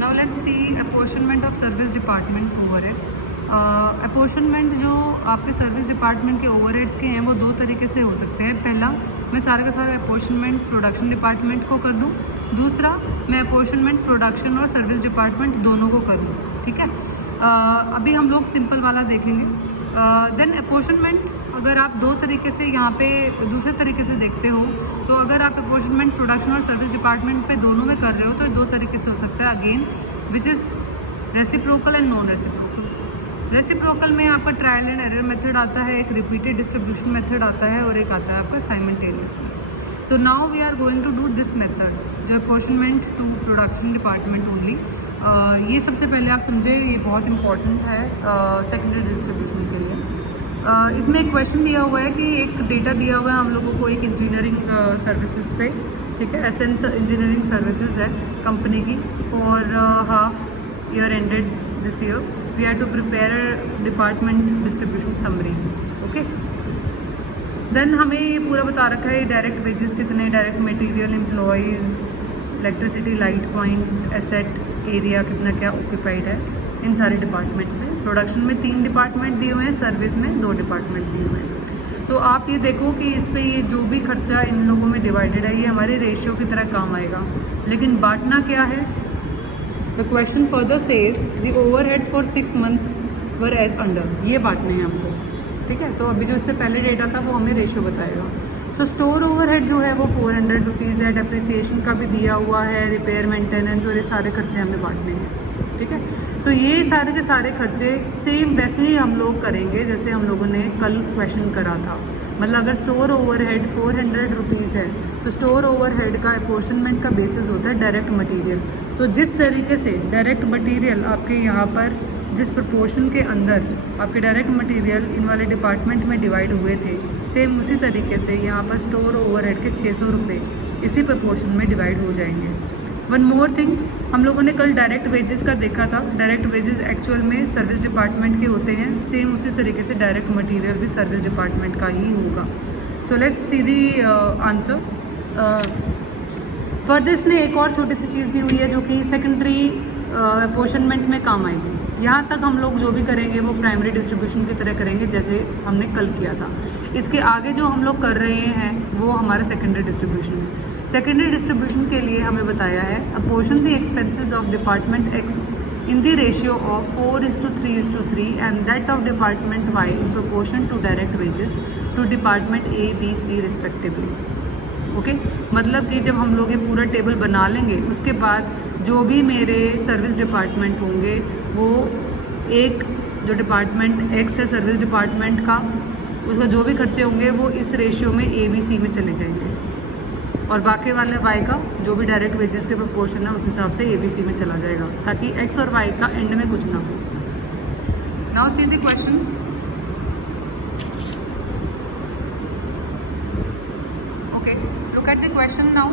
Now let's see apportionment of service department overheads. Apportionment जो आपके service department के overheads के हैं वो दो तरीके से हो सकते हैं। पहला, मैं सारे का सारा अपॉर्शनमेंट प्रोडक्शन डिपार्टमेंट को कर दूं। दूसरा, मैं अपॉर्शनमेंट प्रोडक्शन और सर्विस डिपार्टमेंट दोनों को करूं। ठीक है, अभी हम लोग सिंपल वाला देखेंगे। देन अपॉर्शनमेंट अगर आप दो तरीके से यहाँ पे दूसरे तरीके से देखते हो, तो अगर आप अपॉर्शनमेंट प्रोडक्शन और सर्विस डिपार्टमेंट पे दोनों में कर रहे हो तो ये दो तरीके से हो सकता है again, which is reciprocal and non reciprocal. Reciprocal में आपका ट्रायल एंड एरर मेथड आता है, एक रिपीटेड डिस्ट्रीब्यूशन मेथड आता है और एक आता है आपका simultaneously. So now we are going to do this method, जो apportionment to production department only. ये सबसे पहले आप समझे, ये बहुत इंपॉर्टेंट है सेकेंडरी डिस्ट्रीब्यूशन के लिए। इसमें एक क्वेश्चन दिया हुआ है कि एक डेटा दिया हुआ है हम लोगों को एक इंजीनियरिंग सर्विसेज से, ठीक है, एसेंस इंजीनियरिंग सर्विसेज है कंपनी की, for half year ended this year we have to prepare department distribution summary. Okay, then हमें ये पूरा बता रखा है डायरेक्ट वेजेस कितने, direct material, employees, electricity, light point, asset, area कितना क्या ऑक्यूपाइड है इन सारे डिपार्टमेंट्स में। प्रोडक्शन में 3 डिपार्टमेंट दिए हुए हैं, सर्विस में 2 डिपार्टमेंट दिए हुए हैं। सो आप ये देखो कि इस पे ये जो भी खर्चा इन लोगों में डिवाइडेड है ये हमारे रेशियो की तरह काम आएगा, लेकिन बांटना क्या है? The question further says the overheads for 6 months were as under, ये बांटने हैं हमको। ठीक है, तो अभी जो इससे पहले डेटा था वो हमें रेशियो बताएगा। सो स्टोर ओवरहेड जो है वो 400 रुपीज़ है, डेप्रिसिएशन का भी दिया हुआ है, रिपेयर, मेंटेनेंस और ये सारे खर्चे हमें बांटने हैं। ठीक है, सो ये सारे के सारे खर्चे सेम वैसे ही हम लोग करेंगे जैसे हम लोगों ने कल क्वेश्चन करा था। मतलब अगर स्टोर ओवरहेड 400 रुपीज़ है तो स्टोर ओवरहेड का अपॉर्शनमेंट का बेसिस होता है डायरेक्ट मटेरियल। तो जिस तरीके से डायरेक्ट मटेरियल आपके यहाँ पर जिस प्रपोर्शन के अंदर आपके डायरेक्ट मटेरियल इन वाले डिपार्टमेंट में डिवाइड हुए थे, सेम उसी तरीके से यहाँ पर स्टोर ओवरहेड के 600 रुपये इसी प्रपोर्शन में डिवाइड हो जाएंगे। वन मोर थिंग, हम लोगों ने कल डायरेक्ट वेजेस का देखा था। डायरेक्ट वेजेस एक्चुअल में सर्विस डिपार्टमेंट के होते हैं, सेम उसी तरीके से डायरेक्ट मटेरियल भी सर्विस डिपार्टमेंट का ही होगा। So let's see the answer. For this में एक और छोटी सी चीज़ दी हुई है जो कि सेकेंडरी अपॉर्शनमेंट में काम आएगी। यहाँ तक हम लोग जो भी करेंगे वो प्राइमरी डिस्ट्रीब्यूशन की तरह करेंगे जैसे हमने कल किया था। इसके आगे जो हम लोग कर रहे हैं वो हमारा सेकेंडरी डिस्ट्रीब्यूशन है। सेकेंडरी डिस्ट्रीब्यूशन के लिए हमें बताया है apportion the expenses of department X in the ratio of 4:3:3 and that of department Y in proportion to direct wages to department A B C respectively. Okay, मतलब कि जब हम लोग ये पूरा टेबल बना लेंगे उसके बाद जो भी मेरे सर्विस डिपार्टमेंट होंगे वो एक जो डिपार्टमेंट एक्स है सर्विस डिपार्टमेंट का, उसका जो भी खर्चे होंगे वो इस रेशियो में ए बी सी में चले जाएंगे और बाकी वाले वाई का जो भी डायरेक्ट वेजेस के प्रोपोर्शन है उस हिसाब से ए बी सी में चला जाएगा, ताकि एक्स और वाई का एंड में कुछ ना हो। Now see the question. Okay, look at the question now.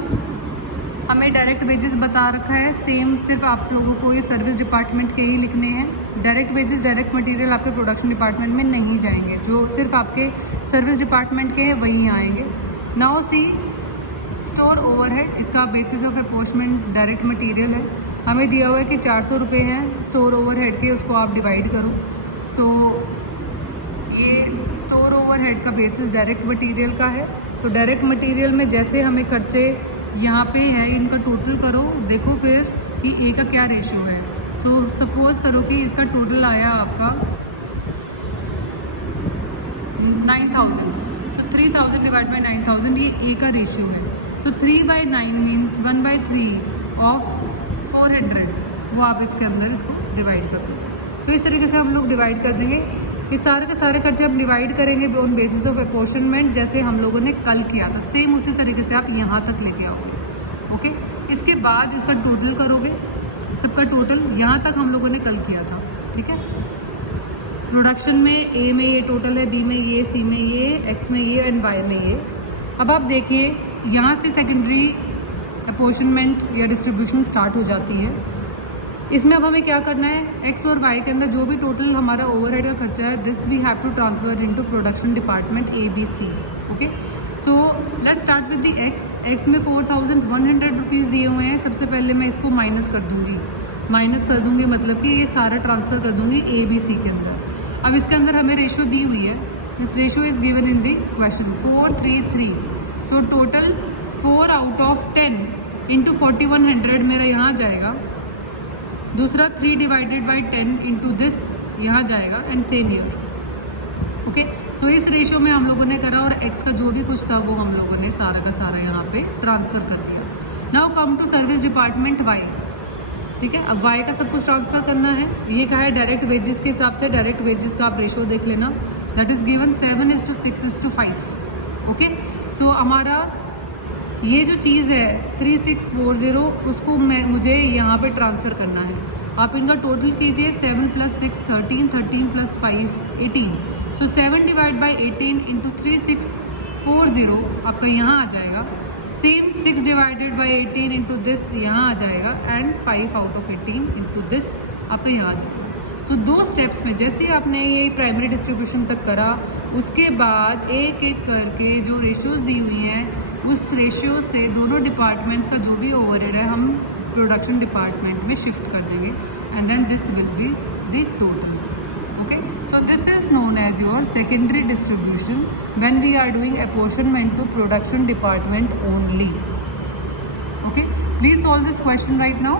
हमें डायरेक्ट वेजेस बता रखा है, सेम सिर्फ आप लोगों को ये सर्विस डिपार्टमेंट के ही लिखने हैं। डायरेक्ट वेजेस डायरेक्ट मटेरियल आपके प्रोडक्शन डिपार्टमेंट में नहीं जाएंगे, जो सिर्फ आपके सर्विस डिपार्टमेंट के हैं वही आएंगे। नाउ सी स्टोर ओवरहेड, इसका basis of apportionment direct material है। हमें दिया हुआ है कि 400 रुपये हैं स्टोर ओवरहेड के, उसको आप डिवाइड करो। सो ये स्टोर ओवरहेड का बेसिस डायरेक्ट मटेरियल का है। सो डायरेक्ट मटेरियल में जैसे हमें खर्चे यहाँ पे है इनका टोटल करो, देखो फिर कि ए का क्या रेशियो है। सो सपोज करो कि इसका टोटल आया आपका 9000। सो 3000 डिवाइड बाई 9000 ये ए का रेशियो है। सो 3/9 मीन्स 1/3 ऑफ 400, वो आप इसके अंदर इसको डिवाइड कर दो। सो इस तरीके से हम लोग डिवाइड कर देंगे। ये सारे के सारे खर्चे हम डिवाइड करेंगे ऑन बेसिस ऑफ अपॉर्शनमेंट, जैसे हम लोगों ने कल किया था, सेम उसी तरीके से आप यहाँ तक लेके आओगे। ओके, इसके बाद इसका टोटल करोगे, सबका टोटल यहाँ तक हम लोगों ने कल किया था। ठीक है, प्रोडक्शन में ए में ये टोटल है, बी में ये, सी में ये, एक्स में ये एंड वाई में ये। अब आप देखिए यहाँ से सेकेंडरी अपॉर्शनमेंट या डिस्ट्रीब्यूशन स्टार्ट हो जाती है। इसमें अब हमें क्या करना है, एक्स और वाई के अंदर जो भी टोटल हमारा ओवरहेड का खर्चा है this we have to transfer into production department A B C. Okay, so let's start with the X. X में 4100 रुपीज़ दिए हुए हैं। सबसे पहले मैं इसको माइनस कर दूंगी, माइनस कर दूंगी, मतलब कि ये सारा ट्रांसफ़र कर दूंगी ए बी सी के अंदर। अब इसके अंदर हमें रेशो दी हुई है, this ratio is given in the question 4 3 3। So total 4 out of 10 into 4100 मेरा यहाँ जाएगा, दूसरा 3 डिवाइडेड बाई 10 इंटू दिस यहाँ जाएगा, एंड सेम ईयर। ओके, सो इस रेशो में हम लोगों ने करा और x का जो भी कुछ था वो हम लोगों ने सारा का सारा यहाँ पे ट्रांसफ़र कर दिया। Now come to service department y। ठीक है, अब y का सब कुछ ट्रांसफ़र करना है। ये कहा है डायरेक्ट वेजेस के हिसाब से, डायरेक्ट वेजेस का आप रेशो देख लेना, दैट इज़ गिवन 7:6:5। ओके, सो हमारा ये जो चीज़ है 3640 उसको मुझे यहाँ पे ट्रांसफ़र करना है। आप इनका टोटल कीजिए, 7 + 6 13, 13 + 5 18। सो 7 डिवाइड बाई 18 इंटू 3640 आपका यहाँ आ जाएगा। Same 6 divided by 18 into this यहाँ आ जाएगा, and 5 out of 18 into this आपका यहाँ आ जाएगा। सो 2 स्टेप्स में जैसे ही आपने ये प्राइमरी डिस्ट्रीब्यूशन तक करा, उसके बाद एक एक करके जो रेशियोज़ दी हुई हैं उस रेशियो से दोनों डिपार्टमेंट्स का जो भी ओवरहेड है हम प्रोडक्शन डिपार्टमेंट में शिफ्ट कर देंगे, and then this will be the total. Okay, so this is known as your secondary distribution when we are doing apportionment to production department only. Okay, please solve this question right now.